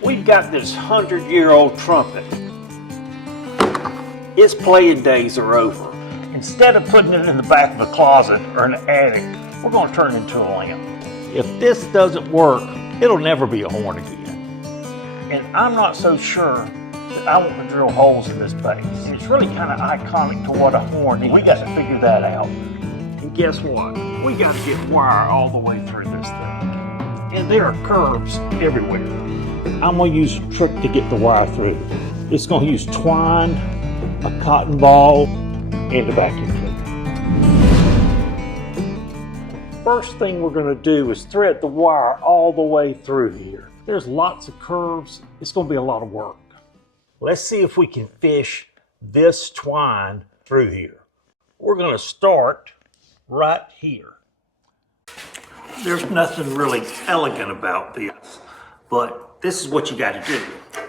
We've got this 100-year-old trumpet. Its playing days are over. Instead of putting it in the back of a closet or an attic, we're going to turn it into a lamp. If this doesn't work, it'll never be a horn again. And I'm not so sure that I want to drill holes in this base. It's really kind of iconic to what a horn is. We got to figure that out. And guess what? We got to get wire all the way through this thing. And there are curves everywhere. I'm going to use a trick to get the wire through. It's going to use twine, a cotton ball, and a vacuum cleaner. First thing we're going to do is thread the wire all the way through here. There's lots of curves. It's going to be a lot of work. Let's see if we can fish this twine through here. We're going to start right here. There's nothing really elegant about this, but this is what you got to do.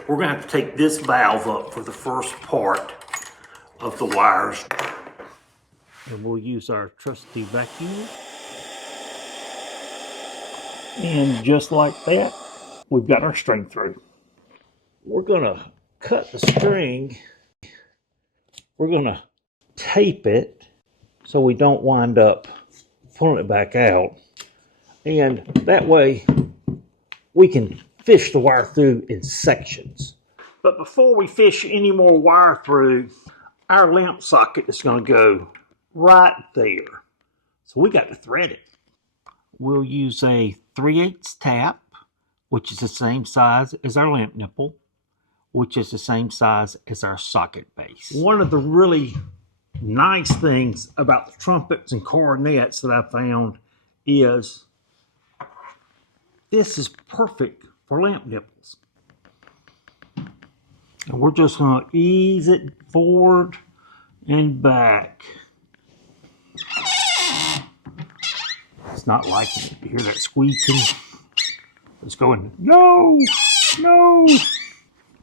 We're going to have to take this valve up for the first part of the wires. And we'll use our trusty vacuum. And just like that, we've got our string through. We're going to cut the string. We're going to tape it so we don't wind up pulling it back out. And that way we can fish the wire through in sections. But before we fish any more wire through, our lamp socket is going to go right there. So we got to thread it. We'll use a 3/8 tap, which is the same size as our lamp nipple, which is the same size as our socket base. One of the really nice things about the trumpets and cornets that I found is this is perfect for lamp nipples. And we're just going to ease it forward and back. It's not liking it. You hear that squeaking? It's going, no, no.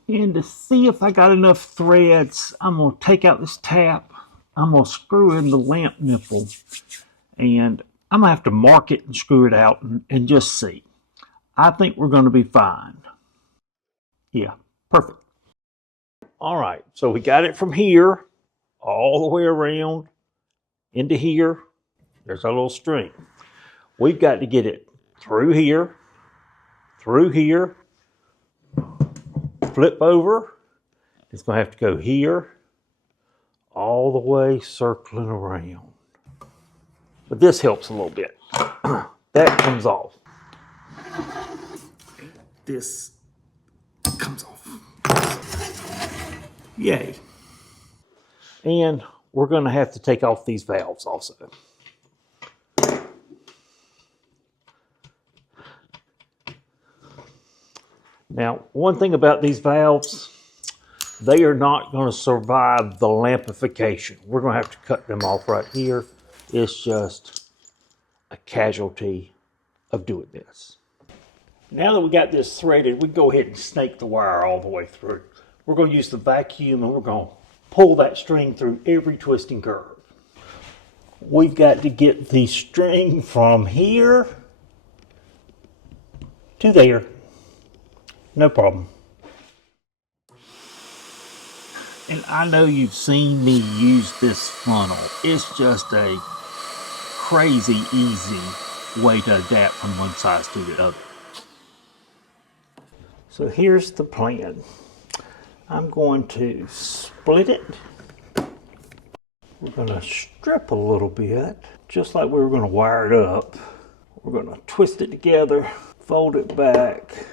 And to see if I got enough threads, I'm going to take out this tap. I'm going to screw in the lamp nipple. And I'm going to have to mark it and screw it out and just see. I think we're going to be fine. Yeah, perfect. All right, so we got it from here all the way around into here. There's our little string. We've got to get it through here, flip over. It's going to have to go here, all the way circling around. But this helps a little bit. That comes off. This comes off. Yay. And we're going to have to take off these valves also. Now, one thing about these valves, they are not going to survive the lampification. We're going to have to cut them off right here. It's just a casualty of doing this. Now that we got this threaded, we can go ahead and snake the wire all the way through. We're going to use the vacuum and we're going to pull that string through every twisting curve. We've got to get the string from here to there. No problem. And I know you've seen me use this funnel. It's just a crazy easy way to adapt from one size to the other. So here's the plan. I'm going to split it. We're going to strip a little bit, just like we were going to wire it up. We're going to twist it together, fold it back.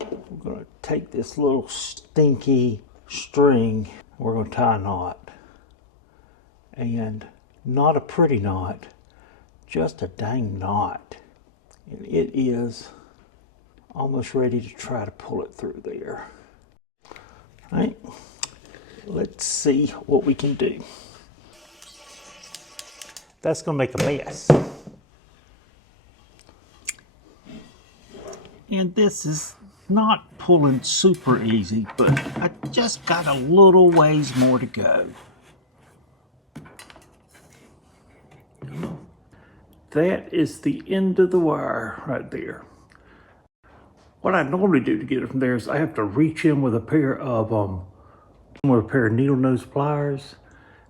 We're going to take this little stinky string. We're going to tie a knot. And not a pretty knot, just a dang knot. And it is almost ready to try to pull it through there. All right, let's see what we can do. That's going to make a mess. And this is not pulling super easy, but I just got a little ways more to go. That is the end of the wire right there. What I normally do to get it from there is I have to reach in with a pair of needle nose pliers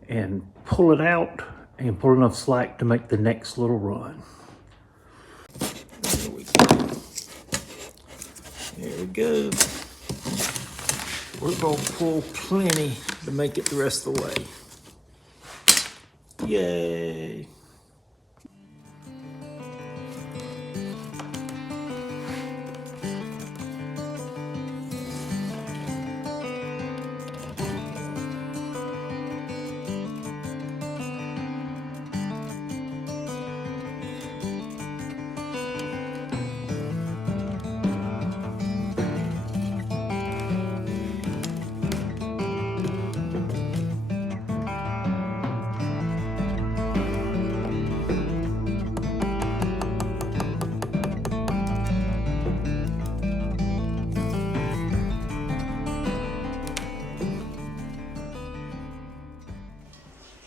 and pull it out and pull enough slack to make the next little run. There we go. There we go. We're gonna pull plenty to make it the rest of the way. Yay!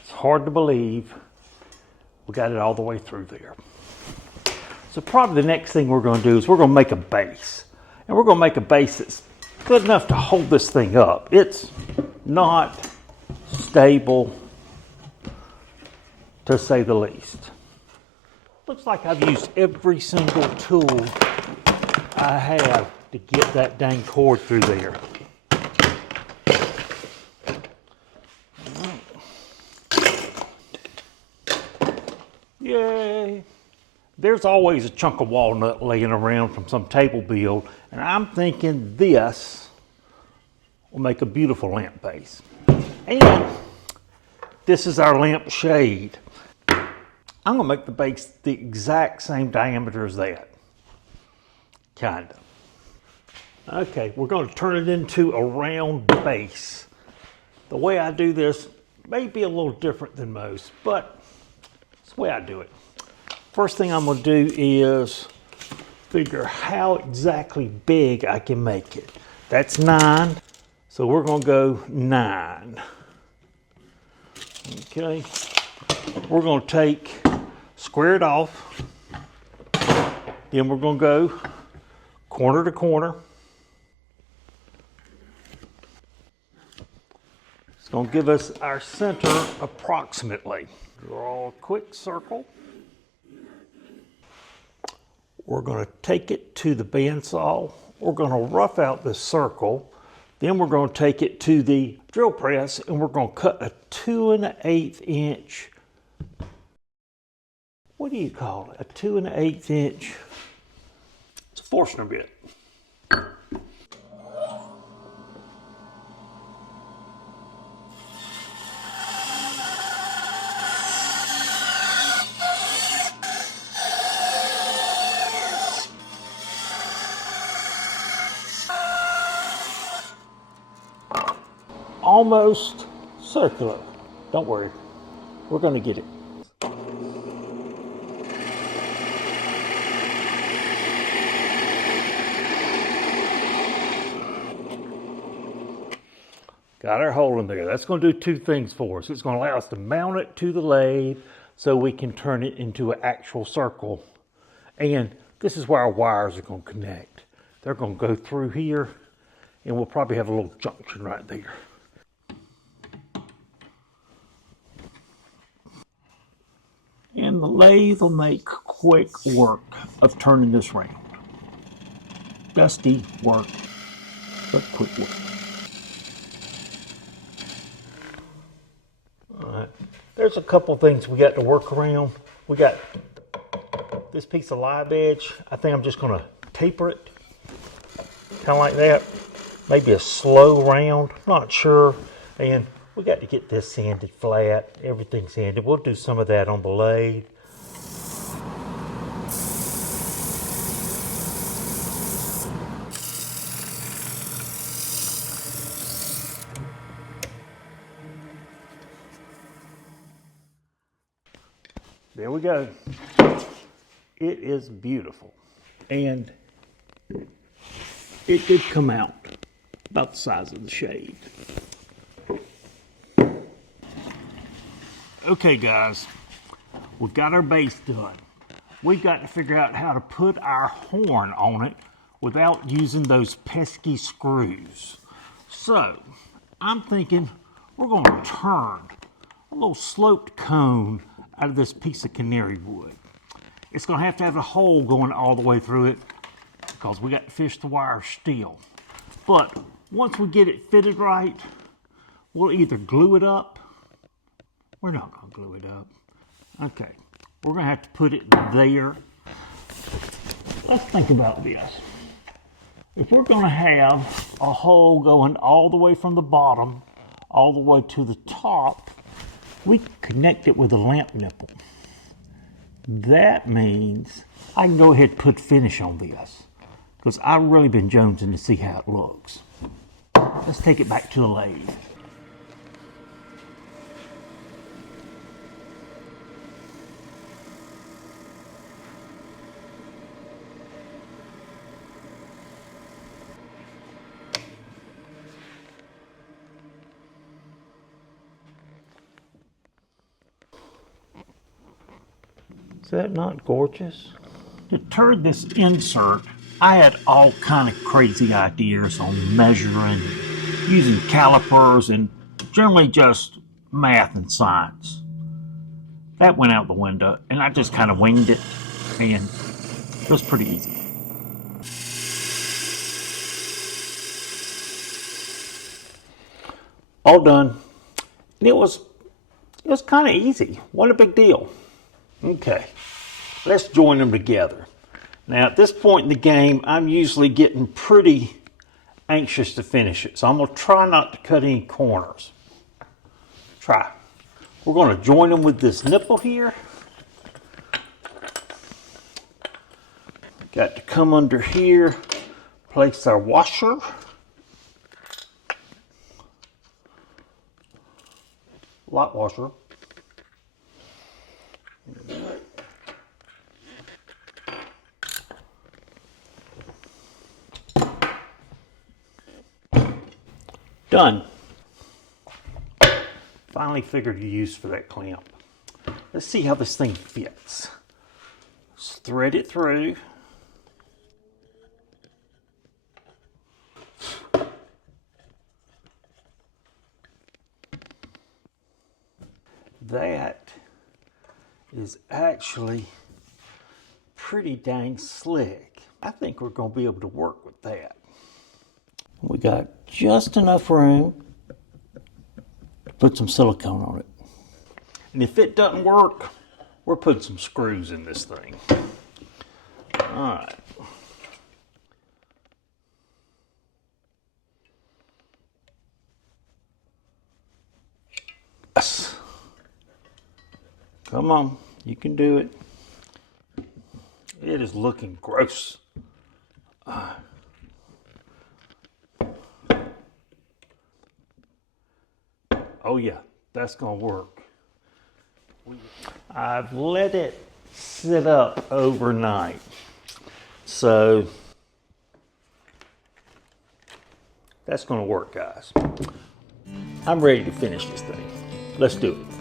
Hard to believe we got it all the way through there. So probably the next thing we're going to do is we're going to make a base. And we're going to make a base that's good enough to hold this thing up. It's not stable, to say the least. Looks like I've used every single tool I have to get that dang cord through there. Yay! There's always a chunk of walnut laying around from some table build, and I'm thinking this will make a beautiful lamp base. And this is our lamp shade. I'm gonna make the base the exact same diameter as that. Kinda. Okay, we're gonna turn it into a round base. The way I do this may be a little different than most, but it's the way I do it. First thing I'm going to do is figure how exactly big I can make it. That's 9, so we're going to go 9. Okay, we're going to square it off, then we're going to go corner to corner. It's going to give us our center approximately. Draw a quick circle. We're going to take it to the bandsaw. We're going to rough out this circle. Then we're going to take it to the drill press and we're going to cut a 2 1/8 inch. What do you call it? A 2 1/8 inch. It's a Forstner bit. Almost circular. Don't worry, we're going to get it. Got our hole in there. That's going to do 2 things for us. It's going to allow us to mount it to the lathe so we can turn it into an actual circle. And this is where our wires are going to connect. They're going to go through here and we'll probably have a little junction right there. And the lathe will make quick work of turning this round. Dusty work, but quick work. All right, there's a couple things we got to work around. We got this piece of live edge. I think I'm just gonna taper it, kind of like that. Maybe a slow round, not sure. And we got to get this sanded flat, everything sanded. We'll do some of that on the lathe. There we go. It is beautiful. And it did come out about the size of the shade. Okay guys, we've got our base done. We've got to figure out how to put our horn on it without using those pesky screws. So, I'm thinking we're going to turn a little sloped cone out of this piece of canary wood. It's going to have a hole going all the way through it because we got to fish the wire steel. But once we get it fitted right, we'll either glue it up. We're not going to glue it up. Okay, we're going to have to put it there. Let's think about this. If we're going to have a hole going all the way from the bottom all the way to the top, we connect it with a lamp nipple. That means I can go ahead and put finish on this because I've really been jonesing to see how it looks. Let's take it back to the lathe. Is that not gorgeous? To turn this insert, I had all kind of crazy ideas on measuring, using calipers, and generally just math and science. That went out the window, and I just kind of winged it, and it was pretty easy. All done. And it was kind of easy. What a big deal. Okay, let's join them together. Now at this point in the game, I'm usually getting pretty anxious to finish it. So I'm going to try not to cut any corners. Try. We're going to join them with this nipple here. Got to come under here, place our washer. Light washer. Done. Finally figured a use for that clamp. Let's see how this thing fits. Let's thread it through. That is actually pretty dang slick. I think we're going to be able to work with that. We got just enough room to put some silicone on it. And if it doesn't work, we're putting some screws in this thing. All right. Yes. Come on, you can do it. It is looking gross. Oh yeah, that's gonna work. I've let it sit up overnight. So that's gonna work, guys. I'm ready to finish this thing. Let's do it.